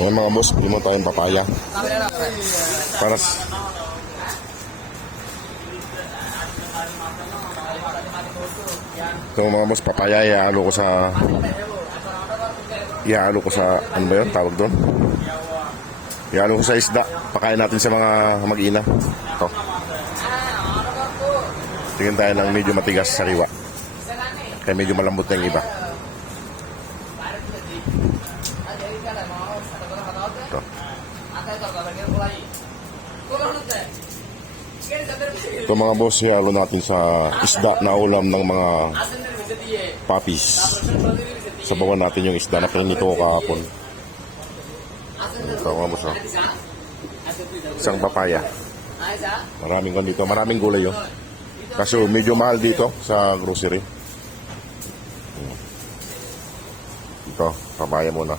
Ngayon mga boss, bili mo tayong papaya. Para ito mga boss, papaya ihalo ko sa ano ba yun, tawag doon? Ihalo ko sa isda. Pakain natin sa mga mag-ina. Ito. Tingin tayo ng medyo matigas sa sariwa. Kaya medyo malambot na yung iba. Ito. Ito mga boss, ihalo natin sa isda na ulam ng mga puppies. Sabawan natin yung isda na pinito ko kahapon. Ito mga boss, oh. Isang papaya. Maraming kan dito, maraming gulay yun. Kaso medyo mahal dito sa grocery. Ito, papaya muna.